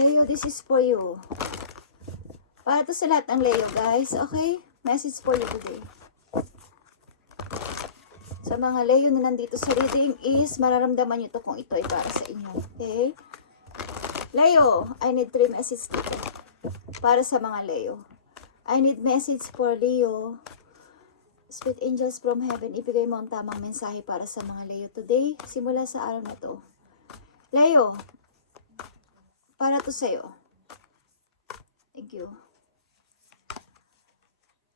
Leo, this is for you. Para to sa lahat ng Leo, guys. Okay? Message for you today. Sa mga Leo na nandito sa reading is mararamdaman nyo to kung ito ay para sa inyo. Okay? Leo, I need 3 messages dito. Para sa mga Leo. I need message for Leo. Sweet angels from heaven, ibigay mo ang tamang mensahe para sa mga Leo today. Simula sa araw na to. Leo, para to sa'yo. Thank you.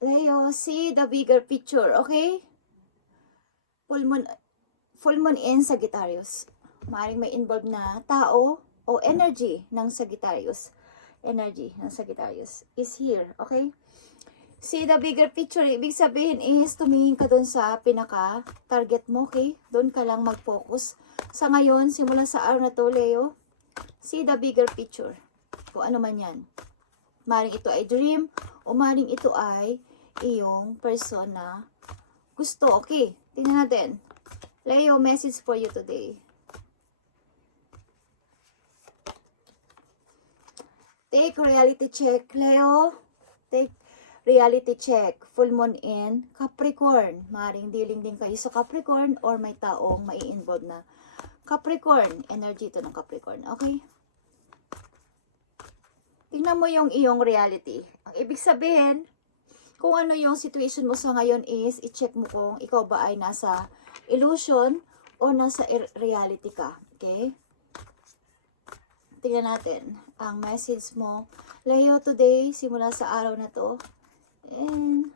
Leo, see the bigger picture, okay? Full moon in Sagittarius. Maaaring may involved na tao o energy ng Sagittarius. Energy ng Sagittarius is here, okay? See the bigger picture. Ibig sabihin is tumingin ka doon sa pinaka-target mo, okay? Doon ka lang mag-focus. Sa ngayon, simula sa araw na to, Leo, see the bigger picture. Kung ano man yan. Maring ito ay dream o maring ito ay iyong person na gusto. Okay, tingnan natin. Leo, message for you today. Take reality check, Leo. Take reality check. Full moon in Capricorn. Maring dealing din kayo sa Capricorn or may taong mai-involve na Capricorn. Energy ito ng Capricorn. Okay? Tingnan mo yung iyong reality. Ang ibig sabihin, kung ano yung situation mo sa ngayon is, i-check mo kung ikaw ba ay nasa illusion o nasa reality ka. Okay? Tingnan natin ang message mo. Leo, today, simula sa araw na to, and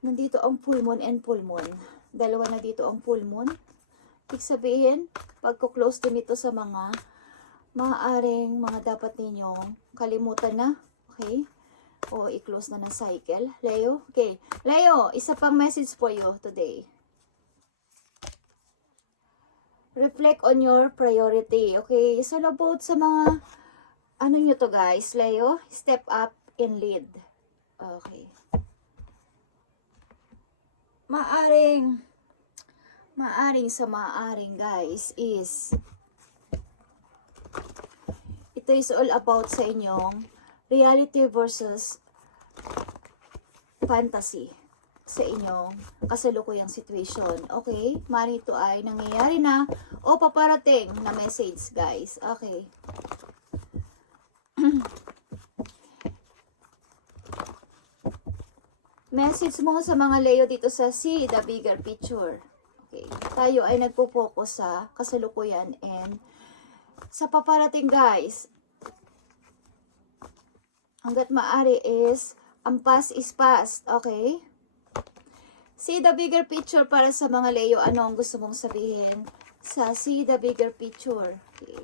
nandito ang full moon and full moon. Dalawa na dito ang full moon. Ibig sabihin, pagko-close din ito sa mga maaaring mga dapat ninyong kalimutan na. Okay? O i-close na ng cycle. Leo? Okay. Leo, isa pang message for you today. Reflect on your priority. Okay? So, about sa mga ano nyo to guys, Leo? Step up and lead. Okay. Maaring guys is ito is all about sa inyong reality versus fantasy sa inyong kasalukuyang situation. Okay? Maaring ito ay nangyayari na o paparating na message guys. Okay. Message mo sa mga Leo dito sa see the bigger picture. Okay. Tayo ay nagpo-focus sa kasalukuyan and sa paparating guys. Hanggat maaari is ang past is past. Okay? See the bigger picture para sa mga Leo. Ano ang gusto mong sabihin sa see the bigger picture? Okay.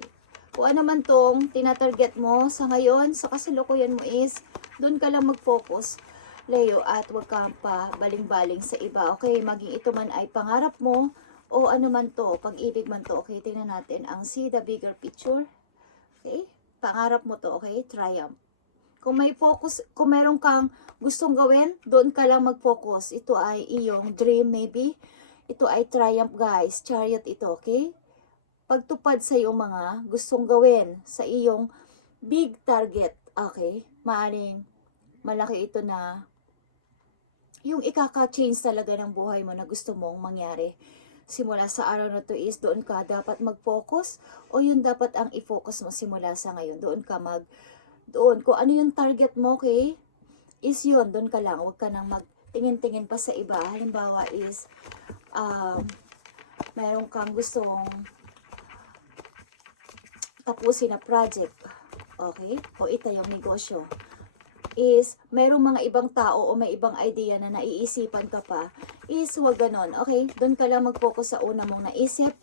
Kung ano man tong tinatarget mo sa ngayon, sa kasalukuyan mo is doon ka lang mag-focus. Leo, at huwag kang pa baling-baling sa iba. Okay, maging ito man ay pangarap mo o ano man to, pag-ibig man to. Okay, tingnan natin ang see the bigger picture. Okay, pangarap mo to. Okay, triumph. Kung may focus, kung meron kang gustong gawin, doon ka lang mag-focus. Ito ay iyong dream maybe. Ito ay triumph guys. Chariot ito, okay? Pagtupad sa iyong mga gustong gawin sa iyong big target. Okay, maaring malaki ito na yung ikaka-change talaga ng buhay mo na gusto mong mangyari. Simula sa araw na to is doon ka dapat mag-focus o yun dapat ang i-focus mo simula sa ngayon. Doon kung ano yung target mo, okay, is yun, doon ka lang. Huwag ka nang magtingin-tingin pa sa iba. Halimbawa is, mayroon kang gustong tapusin na project, okay, o itayong negosyo. Is mayroong mga ibang tao o may ibang idea na naiisipan ka pa, is huwag ganon, okay? Doon ka lang mag-focus sa una mong naisip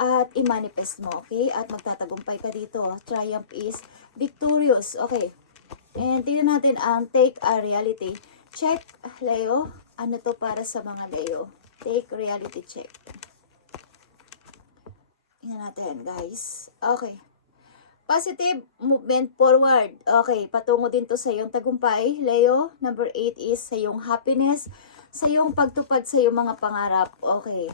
at i-manifest mo, okay? At magtatagumpay ka dito. Triumph is victorious, okay? And tingnan natin ang take a reality check, Leo. Ano to para sa mga Leo? Take reality check. Tingnan natin, guys. Okay. Positive movement forward. Okay, patungo din to sa iyong tagumpay, Leo. Number 8 is sa iyong happiness, sa iyong pagtupad sa iyong mga pangarap. Okay.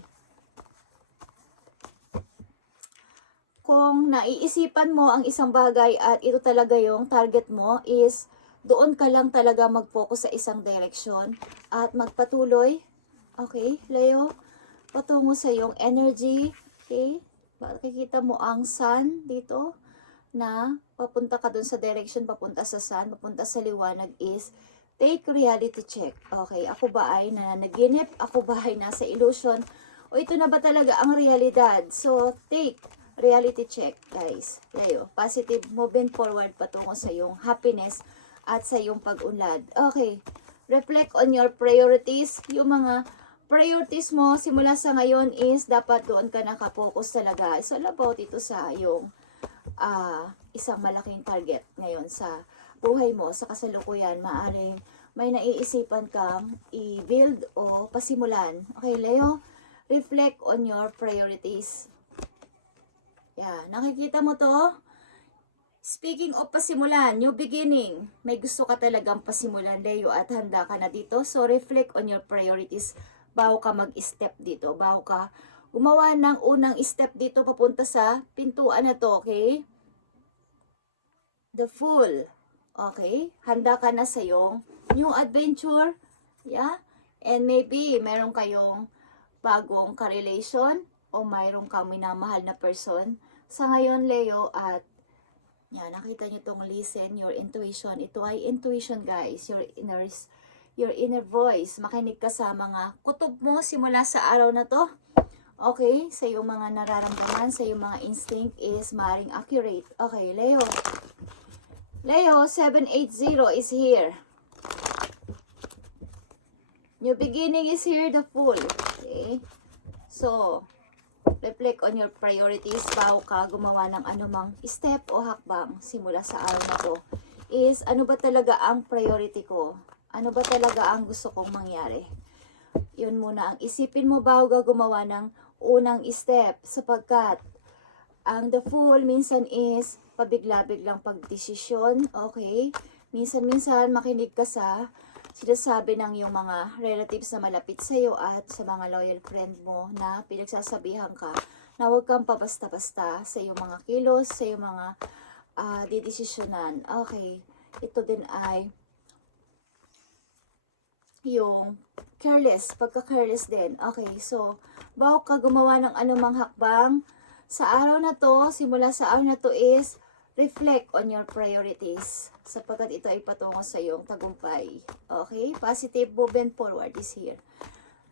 kung naiisipan mo ang isang bagay at ito talaga yung target mo is doon ka lang talaga mag-focus sa isang direksyon at magpatuloy. Okay, Leo? Patungo sa yung energy. Okay? Makikita mo ang sun dito na papunta ka dun sa direction, papunta sa sun, papunta sa liwanag is take reality check. Okay, ako ba ay nananaginip? Ako ba ay nasa illusion? O ito na ba talaga ang realidad? So, take reality check, guys. Leo, positive movement forward patungo sa yung happiness at sa yung pag-unlad. Okay, reflect on your priorities. Yung mga priorities mo simula sa ngayon is dapat doon ka nakapokus talaga. It's all about ito sa yung isang malaking target ngayon sa buhay mo, sa kasalukuyan. Maaring may naiisipan kang i-build o pasimulan. Okay, Leo? Reflect on your priorities. Yan. Nakikita mo to? Speaking of pasimulan, new beginning. May gusto ka talagang pasimulan, Leo, at handa ka na dito. So, reflect on your priorities. Bago ka mag-step dito. Bago ka gumawa ng unang step dito papunta sa pintuan na to, okay? The Fool. Okay? Handa ka na sa yung new adventure. Yeah? And maybe, meron kayong bagong ka-relation o mayroong kang minamahal na person. Sa ngayon, Leo, at yan, nakita nyo itong listen, your intuition. Ito ay intuition, guys. Your inner voice. Makinig ka sa mga kutob mo simula sa araw na to. Okay? Sa iyong mga nararamdaman, sa iyong mga instinct is maaaring accurate. Okay, Leo. Leo, 780 is here. New beginning is here, the Fool. Okay? So, reflect on your priorities bago ka gumawa ng anumang step o hakbang simula sa araw na to. Is, ano ba talaga ang priority ko? Ano ba talaga ang gusto kong mangyari? Yun muna ang isipin mo bago ka gumawa ng unang step. Sapagkat, ang the Fool minsan is pabigla-biglang pagdesisyon. Okay? Minsan-minsan makinig ka sa sinasabi ng yung mga relatives na malapit sa iyo at sa mga loyal friend mo na pinagsasabihan ka na huwag kang pabasta-basta sa iyong mga kilos, sa iyong mga didesisyonan. Okay, ito din ay yung careless, pagka-careless din. Okay, so bago ka gumawa ng anumang hakbang sa araw na to, simula sa araw na to is reflect on your priorities sapagkat ito ay patungo sa iyong tagumpay. Okay? Positive movement forward is here.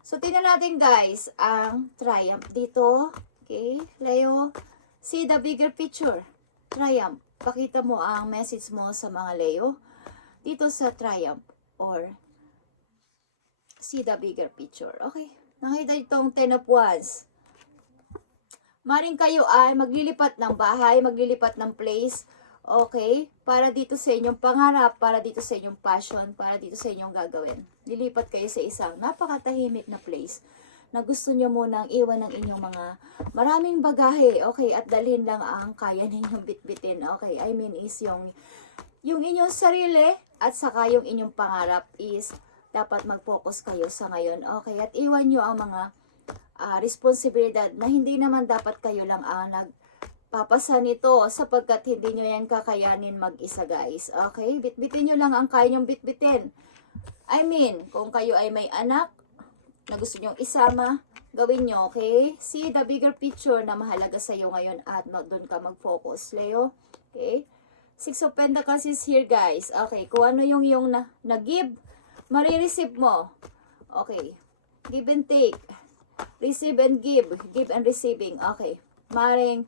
So, tingnan natin guys ang triumph dito. Okay? Leo, see the bigger picture. Triumph. Pakita mo ang message mo sa mga Leo dito sa triumph or see the bigger picture. Okay? Nakita itong 10 of Wands. Maring kayo ay maglilipat ng bahay, maglilipat ng place, okay? Para dito sa inyong pangarap, para dito sa inyong passion, para dito sa inyong gagawin. Lilipat kayo sa isang napakatahimik na place na gusto nyo munang iwan ng inyong mga maraming bagahe, okay? At dalhin lang ang kaya ninyong bitbitin, okay? I mean is yung inyong sarili at saka yung inyong pangarap is dapat mag-focus kayo sa ngayon, okay? At iwan nyo ang mga responsibilidad na hindi naman dapat kayo lang ang nagpapasa nito sapagkat hindi nyo yan kakayanin mag-isa guys. Okay? Bitbitin nyo lang ang kaya nyong bitbitin. I mean, kung kayo ay may anak na gusto nyong isama, gawin nyo, okay? See the bigger picture na mahalaga sa iyo ngayon at doon ka mag-focus, Leo. Okay? 6 of Pentacles is here guys. Okay, kung ano yung na-give, marireceive mo. Okay. Give and take. Receive and give. Give and receiving. Okay. Maring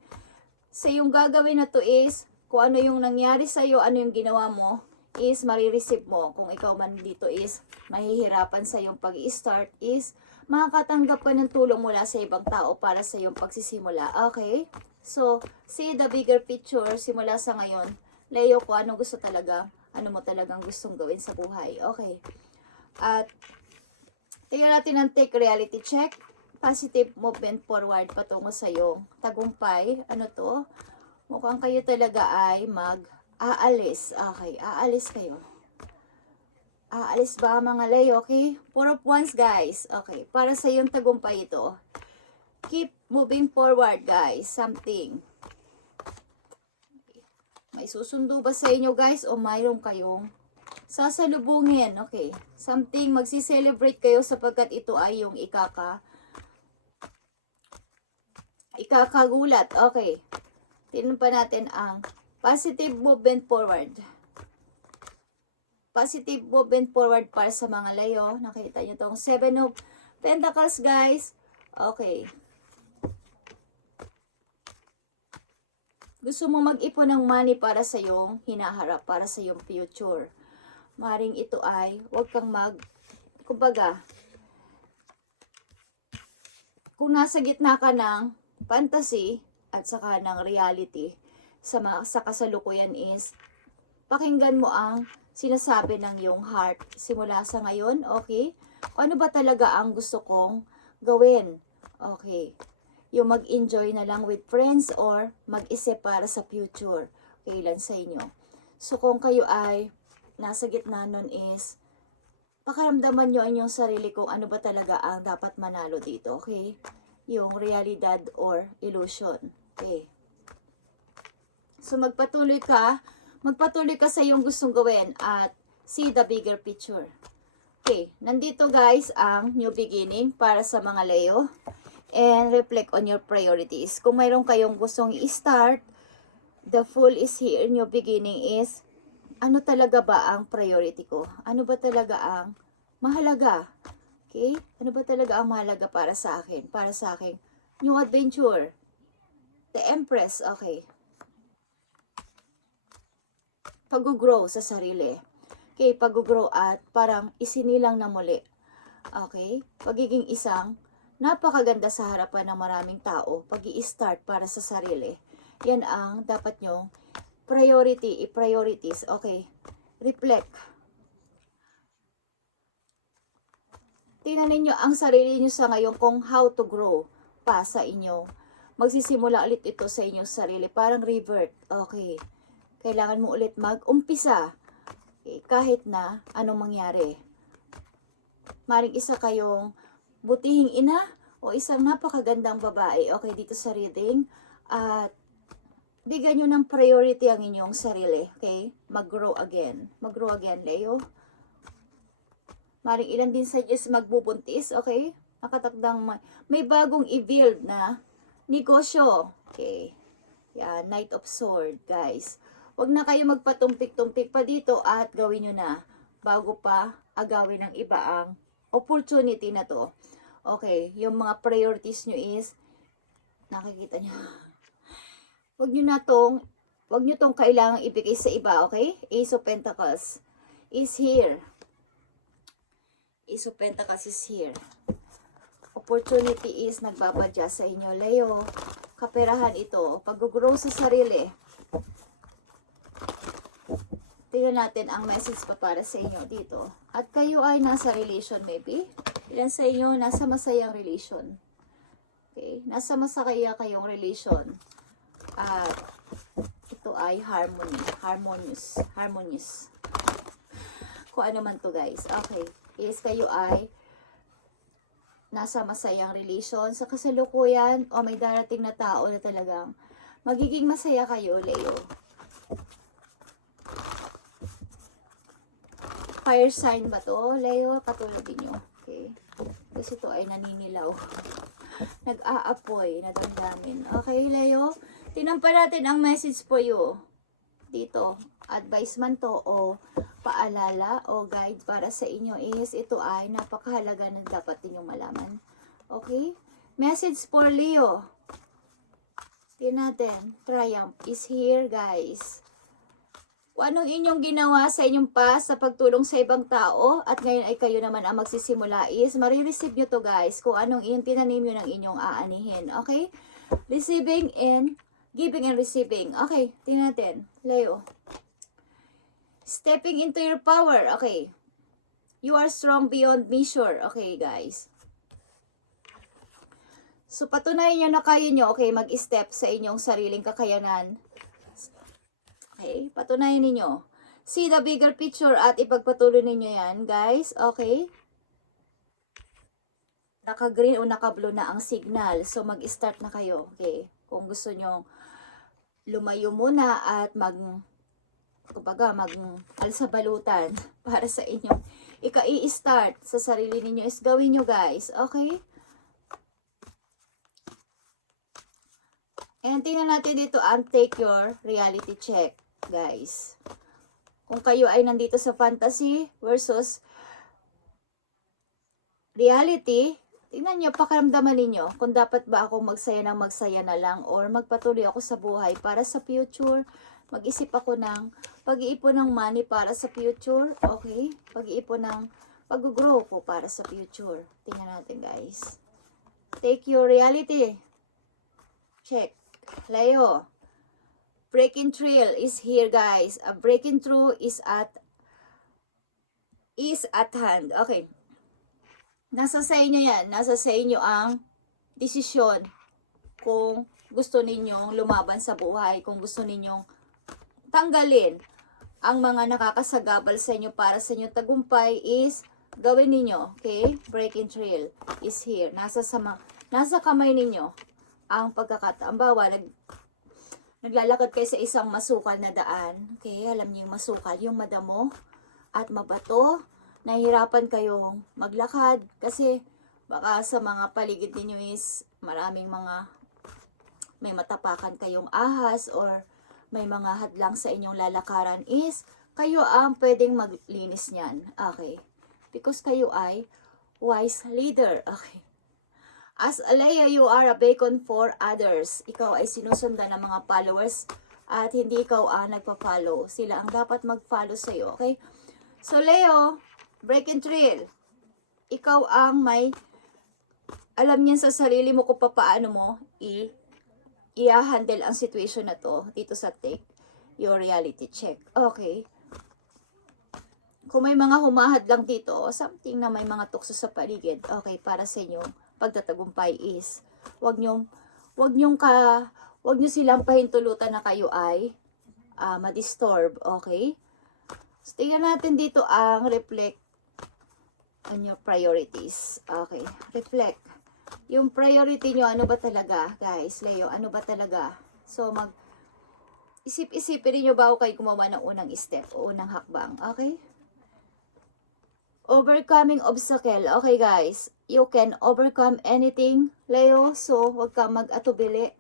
sa yung gagawin na to is, kung ano yung nangyari sa iyo, ano yung ginawa mo, is marireceive mo. Kung ikaw man dito is mahihirapan sa yung pag-i-start is makakatanggap ka ng tulong mula sa ibang tao para sa yung pagsisimula. Okay? So, see the bigger picture simula sa ngayon. Leo, kung ano gusto talaga, ano mo talagang gustong gawin sa buhay. Okay. At tingnan natin ang take reality check. Positive movement forward patungo sa iyong tagumpay. Ano to? Mukhang kayo talaga ay mag-aalis. Okay, aalis kayo. Aalis ba mga Leo? Okay? 4 of Wands guys. Okay, para sa iyong tagumpay ito. Keep moving forward guys. Something. May susundo ba sa inyo guys o mayroon kayong sasalubungin? Okay. Something magsi-celebrate kayo sapagkat ito ay yung ikakagulat. Okay. Tingnan pa natin ang positive movement forward. Positive movement forward para sa mga Leo. Nakita nyo tong 7 of Pentacles guys. Okay. Gusto mo mag-ipon ng money para sa iyong hinaharap, para sa iyong future. Maring ito ay, huwag kang kumbaga, kung nasa gitna ka ng fantasy at saka ng reality sa kasalukuyan is, pakinggan mo ang sinasabi ng iyong heart. Simula sa ngayon, okay? Ano ba talaga ang gusto kong gawin? Okay. Yung mag-enjoy na lang with friends or mag-isip para sa future. Kailan sa inyo. So kung kayo ay nasa gitna nun is, pakaramdaman nyo ang inyong sarili kung ano ba talaga ang dapat manalo dito. Okay? Yung realidad or illusion. Okay? So magpatuloy ka sa iyong gustong gawin at see the bigger picture. Okay, nandito guys ang new beginning para sa mga Leo. And reflect on your priorities. Kung mayroon kayong gustong i-start, the Fool is here, new beginning is, ano talaga ba ang priority ko? Ano ba talaga ang mahalaga? Okay? Ano ba talaga ang mahalaga para sa akin? Para sa aking new adventure. The Empress, okay. Pag-grow sa sarili. Okay, pag-grow at parang isinilang na muli. Okay? Pagiging isang napakaganda sa harapan ng maraming tao, pag-i-start para sa sarili. Yan ang dapat nyong i-priorities. Okay, reflect. Tingnan ninyo ang sarili nyo sa ngayon kung how to grow pa sa inyo. Magsisimula ulit ito sa inyong sarili, parang revert. Okay, kailangan mo ulit mag-umpisa. Okay, kahit na anong mangyari. Maring isa kayong butihing ina o isang napakagandang babae, okay, dito sa reading. At bigyan nyo ng priority ang inyong sarili, okay? Mag-grow again. Mag-grow again, Leo. Maring ilan din sa Diyos magbubuntis, okay? Nakatakdang may bagong i-build na negosyo, okay? Yan, Knight of Sword, guys. Huwag na kayo magpatumpik-tumpik pa dito at gawin nyo na bago pa agawin ng iba ang opportunity na to. Okay, yung mga priorities nyo is, nakikita nyo. Huwag nyo tong kailangang ibigay sa iba, okay? Ace of Pentacles is here. Ace of Pentacles is here. Opportunity is nagbabadya sa inyo, Leo. Kaperahan ito. Pag-grow sa sarili. Tingnan natin ang message pa para sa inyo dito. At kayo ay nasa relation maybe. Ilan sa inyo nasa masayang relation. Okay? Nasa masaya kayong relation. At ito ay harmonious. Kung ano man to guys. Okay. Is kayo ay nasa masayang relation sa kasalukuyan o may darating na tao na talagang magiging masaya kayo, Leo. Fire sign ba to, Leo? Katulad niyo. Okay. Kasi ito ay naninilaw. Nag-aapoy, nadamdamin. Okay, Leo? Tinampa natin ang message for you. Dito, advice man to o paalala o guide para sa inyo is ito ay napakahalaga na dapat ninyong malaman. Okay? Message for Leo. Tingnan natin. Triumph is here, guys. Kung anong inyong ginawa sa inyong past sa pagtulong sa ibang tao at ngayon ay kayo naman ang magsisimula is marireceive nyo to guys kung anong inyong tinanim nyo ng inyong aanihin. Okay? Receiving and giving and receiving. Okay, tingnan natin. Leo. Stepping into your power. Okay. You are strong beyond measure. Okay guys. So patunayan nyo na kayo nyo, okay, mag-step sa inyong sariling kakayanan. Okay, patunayan ninyo. See the bigger picture at ipagpatuloy ninyo yan, guys. Okay? Naka-green o naka-blue na ang signal. So, mag-start na kayo. Okay? Kung gusto nyo lumayo muna at kumbaga, alsabalutan para sa inyong i-start sa sarili ninyo is gawin nyo guys, okay? And tingnan natin dito ang take your reality check, guys. Kung kayo ay nandito sa fantasy versus reality, tingnan nyo, pakiramdaman ninyo kung dapat ba ako magsaya na lang or magpatuloy ako sa buhay para sa future. Mag-isip ako ng pag-iipon ng money para sa future, okay? Pag-iipon ng pag-grow ko para sa future. Tingnan natin guys. Take your reality check. Leo, breaking thrill is here guys. A breaking through is at hand. Okay. Nasa sa inyo yan. Nasa sa inyo ang desisyon kung gusto ninyong lumaban sa buhay, kung gusto ninyong tanggalin ang mga nakakasagabal sa inyo para sa inyong tagumpay is gawin ninyo. Okay? Breaking thrill is here. Nasa kamay ninyo ang pagkakataon. Bawa, naglalakad kayo sa isang masukal na daan. Okay? Alam niyo yung masukal, yung madamo at mabato. Nahihirapan kayong maglakad kasi baka sa mga paligid ninyo is may matapakan kayong ahas or may mga hadlang sa inyong lalakaran is kayo ang pwedeng maglinis niyan. Okay. Because kayo ay wise leader. Okay. As a Leo, you are a beacon for others. Ikaw ay sinusundan ng mga followers at hindi ikaw ang nagpa-follow. Sila ang dapat mag-follow sa iyo. Okay? So Leo, breaking thrill. Ikaw ang may alam niyan sa sarili mo kung paano mo i-handle ang situation na to dito sa take your reality check. Okay. Kung may mga humahad lang dito, something na may mga tukso sa paligid, okay, para sa inyong pagtatagumpay is wag nyo silang pahintulutan na kayo ay ma-disturb, okay? So, tingnan natin dito ang reflect on your priorities. Okay, reflect. Yung priority nyo, ano ba talaga, guys? Leo, ano ba talaga? So, isip-isipin nyo bago kayo gumawa ng unang step o unang hakbang. Okay? Overcoming obstacle. Okay, guys. You can overcome anything, Leo. So, huwag kang mag-atubili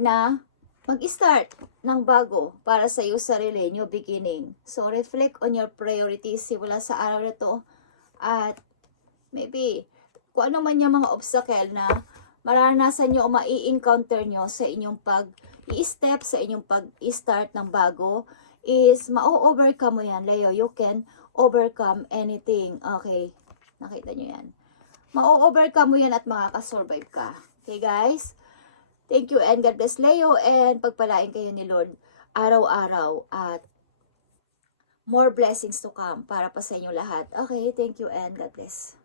na mag-start ng bago para sa iyo sarili, new beginning. So, reflect on your priorities simula sa araw na to. At maybe, kung ano man yung mga obstacle na maranasan nyo o mai-encounter nyo sa inyong pag-i-step, sa inyong pag-i-start ng bago, is ma-overcome mo yan, Leo. You can overcome anything. Okay, nakita nyo yan. Ma-overcome mo yan at makakasurvive ka. Okay, guys? Thank you and God bless, Leo. And pagpalain kayo ni Lord araw-araw at more blessings to come para pa sa inyo lahat. Okay, thank you and God bless.